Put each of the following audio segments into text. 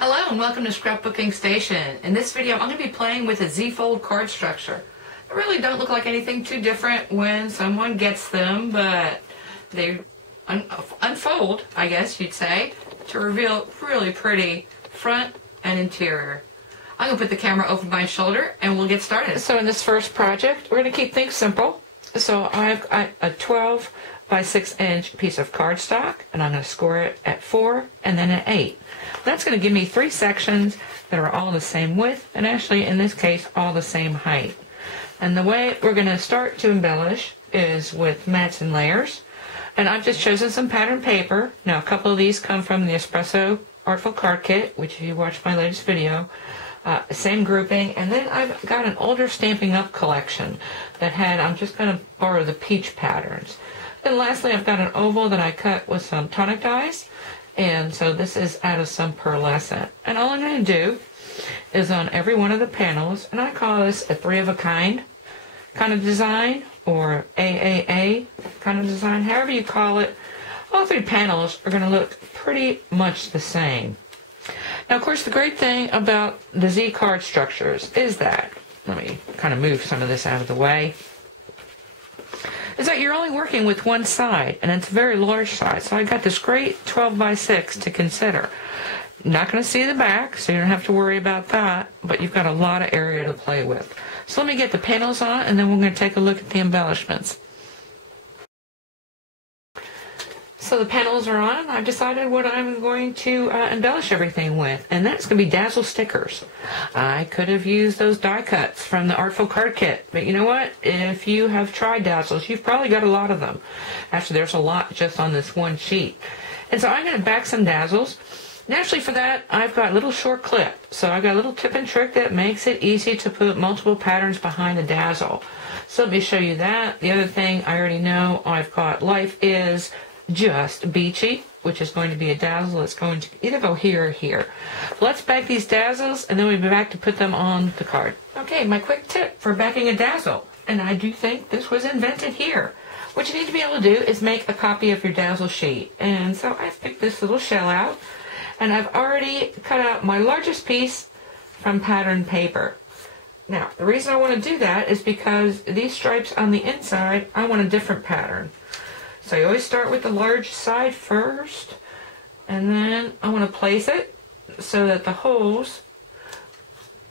Hello and welcome to Scrapbooking Station. In this video I'm going to be playing with a Z-fold card structure. They really don't look like anything too different when someone gets them, but they unfold, I guess you'd say, to reveal really pretty front and interior. I'm going to put the camera over my shoulder and we'll get started. So in this first project we're going to keep things simple. So I've got a 12 by 6 inch piece of cardstock, and I'm going to score it at 4 and then at 8. That's going to give me 3 sections that are all the same width, and actually in this case all the same height. And the way we're going to start to embellish is with mats and layers. And I've just chosen some pattern paper. Now a couple of these come from the Espresso Artful Card Kit, which if you watched my latest video, same grouping. And then I've got an older Stampin' Up! Collection that had, I'm just going to borrow the peach patterns. And lastly, I've got an oval that I cut with some tonic dyes, and so this is out of some pearlescent. And all I'm going to do is on every one of the panels, and I call this a 3 of a kind of design, or AAA kind of design, however you call it. All 3 panels are going to look pretty much the same. Now, of course, the great thing about the Z card structures is that, let me kind of move some of this out of the way, is that you're only working with one side, and it's a very large side. So I got this great 12 by 6 to consider. Not going to see the back, so you don't have to worry about that, but you've got a lot of area to play with. So let me get the panels on, and then we're going to take a look at the embellishments. So the panels are on, and I've decided what I'm going to embellish everything with, and that's going to be Dazzle stickers. I could have used those die cuts from the Artful Card Kit, but you know what? If you have tried Dazzles, you've probably got a lot of them. Actually, there's a lot just on this one sheet. And so I'm going to back some Dazzles. Naturally, for that, I've got a little short clip. So I've got a little tip and trick that makes it easy to put multiple patterns behind the Dazzle. So let me show you that. The other thing I already know, I've got Life is Just Beachy, which is going to be a Dazzle. It's going to either go here or here. Let's back these Dazzles, and then we'll be back to put them on the card. Okay, my quick tip for backing a Dazzle, and I do think this was invented here. What you need to be able to do is make a copy of your Dazzle sheet. And so I've picked this little shell out, and I've already cut out my largest piece from pattern paper. Now, the reason I want to do that is because these stripes on the inside, I want a different pattern. So you always start with the large side first, and then I want to place it so that the holes,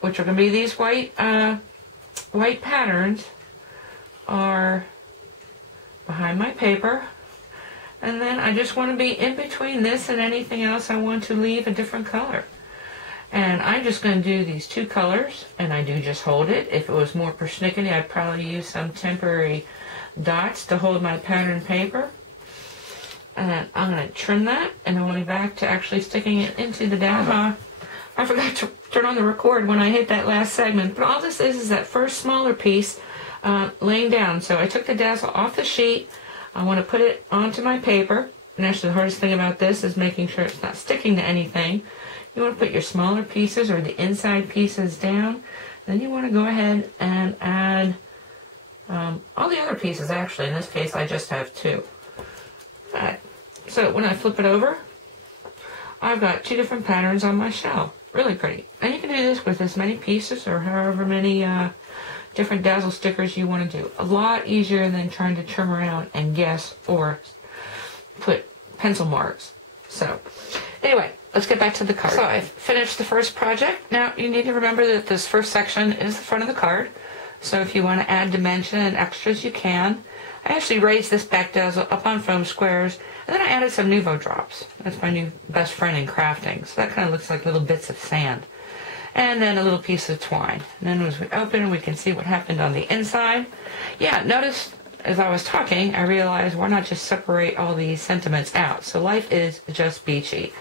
which are going to be these white patterns, are behind my paper. And then I just want to be in between this and anything else I want to leave a different color. And I'm just going to do these 2 colors, and I do just hold it. If it was more persnickety, I'd probably use some temporary dots to hold my pattern paper. And I'm going to trim that, and then we'll be back to actually sticking it into the Dazzle. I forgot to turn on the record when I hit that last segment, but all this is that first smaller piece laying down. So I took the Dazzle off the sheet. I want to put it onto my paper, and actually the hardest thing about this is making sure it's not sticking to anything. You want to put your smaller pieces or the inside pieces down. Then you want to go ahead and add all the other pieces. Actually, in this case, I just have 2. Alright, so when I flip it over, I've got 2 different patterns on my shell. Really pretty. And you can do this with as many pieces or however many different Dazzle stickers you want to do. A lot easier than trying to trim around and guess or put pencil marks. So, anyway, let's get back to the card. So I've finished the first project. Now, you need to remember that this first section is the front of the card. So if you want to add dimension and extras, you can. I actually raised this back Dazzle up on foam squares, and then I added some Nuvo drops. That's my new best friend in crafting. So that kind of looks like little bits of sand. And then a little piece of twine. And then as we open, we can see what happened on the inside. Yeah, notice as I was talking, I realized why not just separate all these sentiments out. So Life is Just Beachy.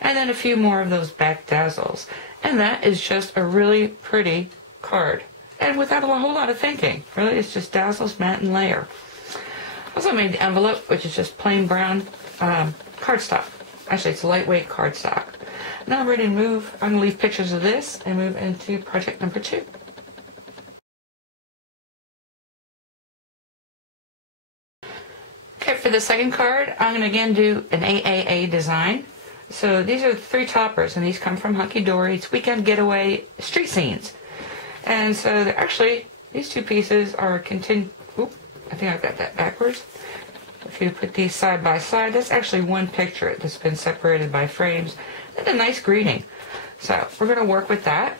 And then a few more of those back Dazzles. And that is just a really pretty card. And without a whole lot of thinking. Really, it's just Dazzles, matte, and layer. I also made the envelope, which is just plain brown cardstock. Actually, it's lightweight cardstock. Now I'm ready to move. I'm going to leave pictures of this and move into project number 2. Okay, for the second card, I'm going to again do an AAA design. So these are the 3 toppers, and these come from Hunky Dory's Weekend Getaway Street Scenes. And so they're actually, these 2 pieces are I think I've got that backwards. If you put these side by side, that's actually one picture that's been separated by frames. And a nice greeting. So we're going to work with that.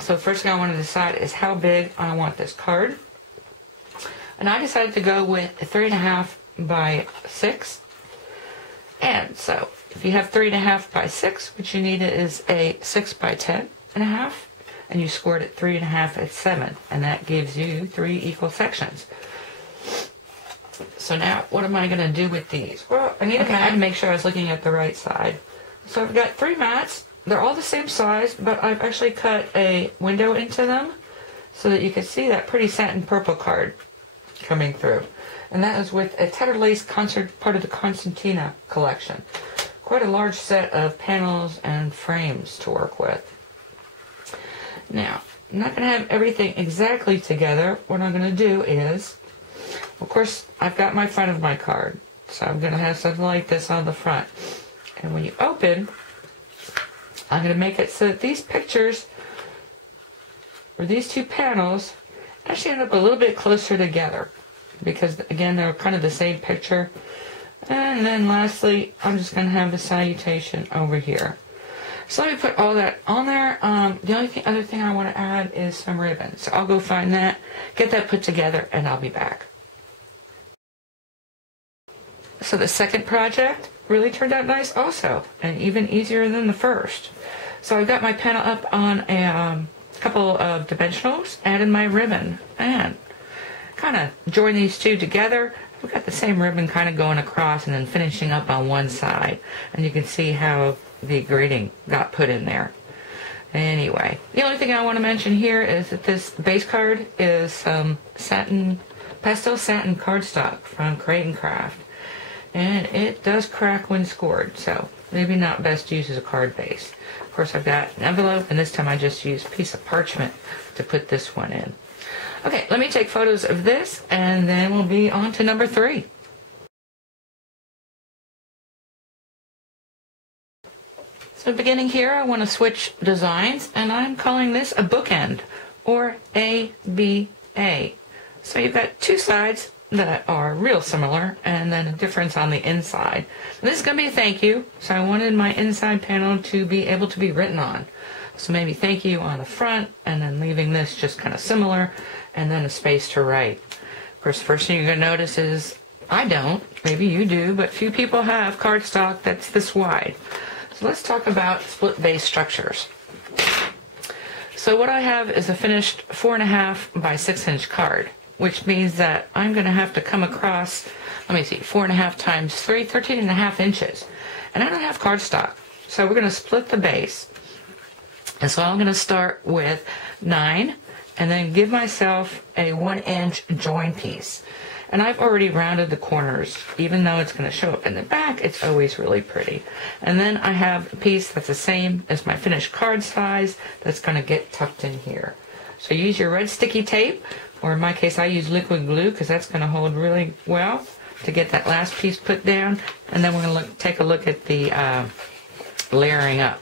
So the first thing I want to decide is how big I want this card. And I decided to go with a 3.5 by 6. And so if you have 3.5 by 6, what you need is a 6 by 10.5. And you scored it 3.5 at 7. And that gives you 3 equal sections. So now, what am I going to do with these? Well, I need a mat to make sure I was looking at the right side. So I've got 3 mats. They're all the same size, but I've actually cut a window into them so that you can see that pretty satin purple card coming through. And that is with a Tattered Lace concert, part of the Constantina collection. Quite a large set of panels and frames to work with. Now, I'm not going to have everything exactly together. What I'm going to do is, of course, I've got my front of my card. So I'm going to have something like this on the front. And when you open, I'm going to make it so that these pictures, or these 2 panels, actually end up a little bit closer together. Because, again, they're kind of the same picture. And then lastly, I'm just going to have the salutation over here. So let me put all that on there. The only other thing I want to add is some ribbon. So I'll go find that, get that put together, and I'll be back. So the second project really turned out nice also, and even easier than the first. So I've got my panel up on a couple of dimensionals, added my ribbon, and kind of join these 2 together. We've got the same ribbon kind of going across and then finishing up on one side. And you can see how the grading got put in there. Anyway, the only thing I want to mention here is that this base card is some pastel satin cardstock from Create & Craft. And it does crack when scored, so maybe not best used as a card base. Of course, I've got an envelope, and this time I just used a piece of parchment to put this one in. Okay, let me take photos of this, and then we'll be on to number 3. So beginning here, I want to switch designs, and I'm calling this a bookend, or ABA. So you've got 2 sides that are real similar, and then a difference on the inside. This is going to be a thank you, so I wanted my inside panel to be able to be written on. So maybe thank you on the front, and then leaving this just kind of similar, and then a space to write. Of course, the first thing you're going to notice is, I don't, maybe you do, but few people have cardstock that's this wide. So let's talk about split base structures. So what I have is a finished 4.5 by 6 inch card, which means that I'm going to have to come across, let me see, 4.5 times 3, 13.5 inches. And I don't have cardstock. So we're going to split the base. And so I'm going to start with 9, and then give myself a 1-inch join piece. And I've already rounded the corners. Even though it's going to show up in the back, it's always really pretty. And then I have a piece that's the same as my finished card size that's going to get tucked in here. So use your red sticky tape, or in my case I use liquid glue because that's going to hold really well to get that last piece put down. And then we're going to take a look at the layering up.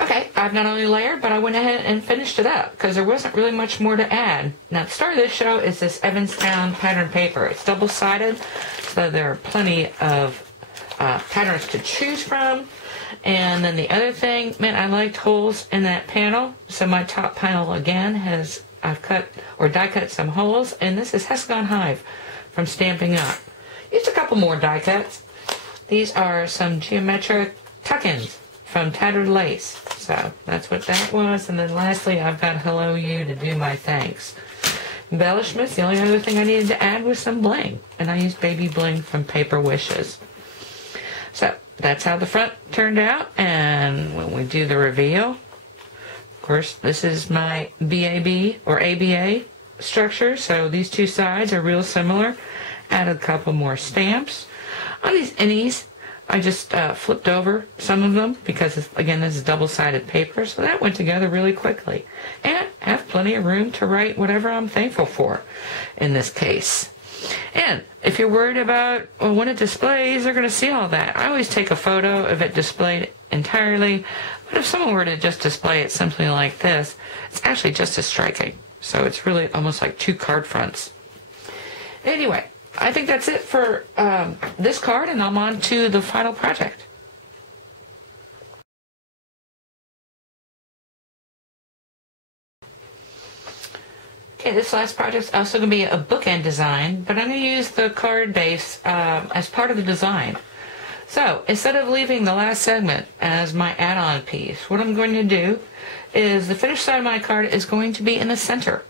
Okay, I've not only layered, but I went ahead and finished it up because there wasn't really much more to add. Now, the star of this show is this Evanstown pattern paper. It's double-sided, so there are plenty of patterns to choose from. And then the other thing, man, I liked holes in that panel. So my top panel, again, I've cut or die cut some holes. And this is Hexagon Hive from Stampin' Up. Used a couple more die cuts. These are some geometric tuck-ins from Tattered Lace. So that's what that was. And then lastly, I've got Hello You to do my thanks. Embellishments, the only other thing I needed to add was some bling. And I used baby bling from Paper Wishes. So that's how the front turned out. And when we do the reveal, of course, this is my BAB or ABA structure. So these two sides are real similar. Added a couple more stamps. On these innies, I just flipped over some of them because, again, this is double-sided paper, so that went together really quickly. And I have plenty of room to write whatever I'm thankful for in this case. And if you're worried about when it displays, they're going to see all that. I always take a photo of it displayed entirely, but if someone were to just display it simply like this, it's actually just as striking. So it's really almost like two card fronts. Anyway, I think that's it for this card, and I'm on to the final project. Okay, this last project is also going to be a bookend design, but I'm going to use the card base as part of the design. So, instead of leaving the last segment as my add-on piece, what I'm going to do is the finished side of my card is going to be in the center.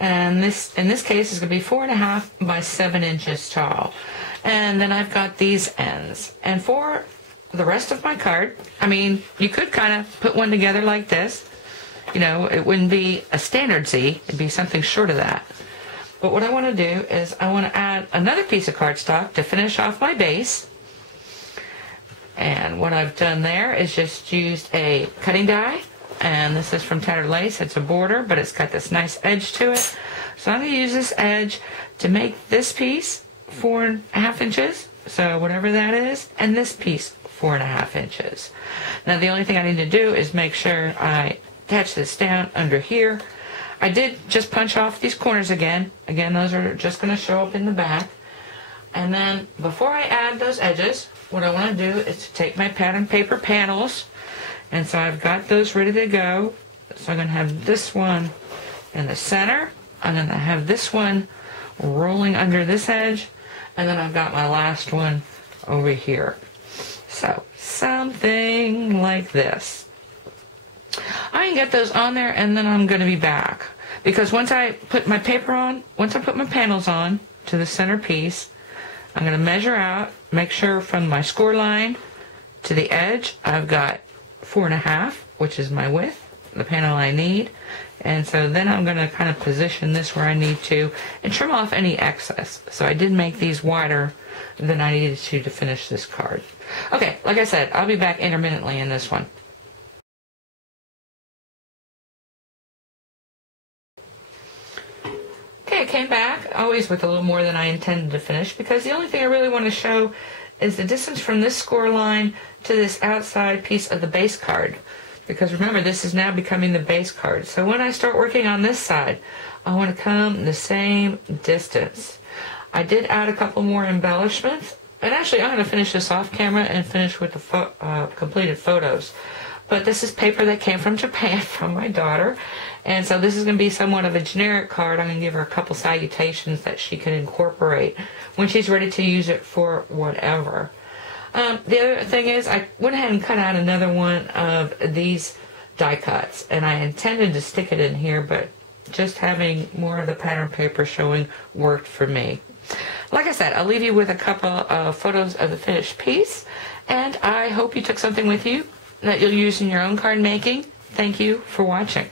And this, in this case, is going to be 4.5 by 7 inches tall. And then I've got these ends. And for the rest of my card, I mean, you could kind of put one together like this. You know, it wouldn't be a standard Z, it'd be something short of that. But what I want to do is I want to add another piece of cardstock to finish off my base. And what I've done there is just used a cutting die, and this is from Tattered Lace. It's a border, but it's got this nice edge to it. So I'm going to use this edge to make this piece 4.5 inches, so whatever that is, and this piece 4.5 inches. Now the only thing I need to do is make sure I attach this down under here. I did just punch off these corners again. Again, those are just going to show up in the back. And then before I add those edges, what I want to do is to take my pattern paper panels, and so I've got those ready to go. So I'm going to have this one in the center. I'm going to have this one rolling under this edge, and then I've got my last one over here. So something like this. I can get those on there, and then I'm going to be back. Because once I put my paper on, once I put my panels on to the center piece, I'm going to measure out, make sure from my score line to the edge, I've got 4.5, which is my width, the panel I need. And so then I'm going to kind of position this where I need to and trim off any excess. So I did make these wider than I needed to finish this card. Okay, like I said, I'll be back intermittently in this one. Okay, I came back, always with a little more than I intended to finish, because the only thing I really want to show is the distance from this score line to this outside piece of the base card. Because remember, this is now becoming the base card. So when I start working on this side, I want to come the same distance. I did add a couple more embellishments. And actually, I'm going to finish this off camera and finish with the completed photos. But this is paper that came from Japan from my daughter. And so this is going to be somewhat of a generic card. I'm going to give her a couple salutations that she can incorporate when she's ready to use it for whatever. The other thing is I went ahead and cut out another one of these die cuts. And I intended to stick it in here, but just having more of the pattern paper showing worked for me. Like I said, I'll leave you with a couple of photos of the finished piece. And I hope you took something with you that you'll use in your own card making. Thank you for watching.